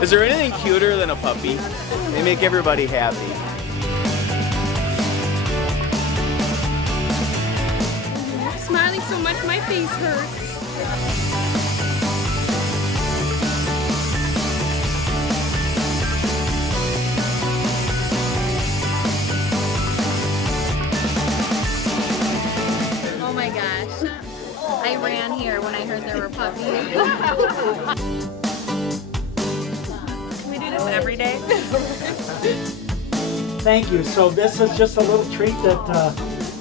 Is there anything cuter than a puppy? They make everybody happy. I'm smiling so much my face hurts. Oh my gosh. I ran here when I heard there were puppies. Can we do this every day? Thank you. So this is just a little treat that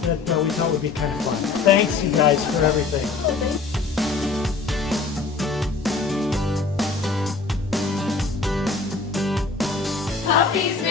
we thought would be kind of fun. Thanks, you guys, for everything. Puppies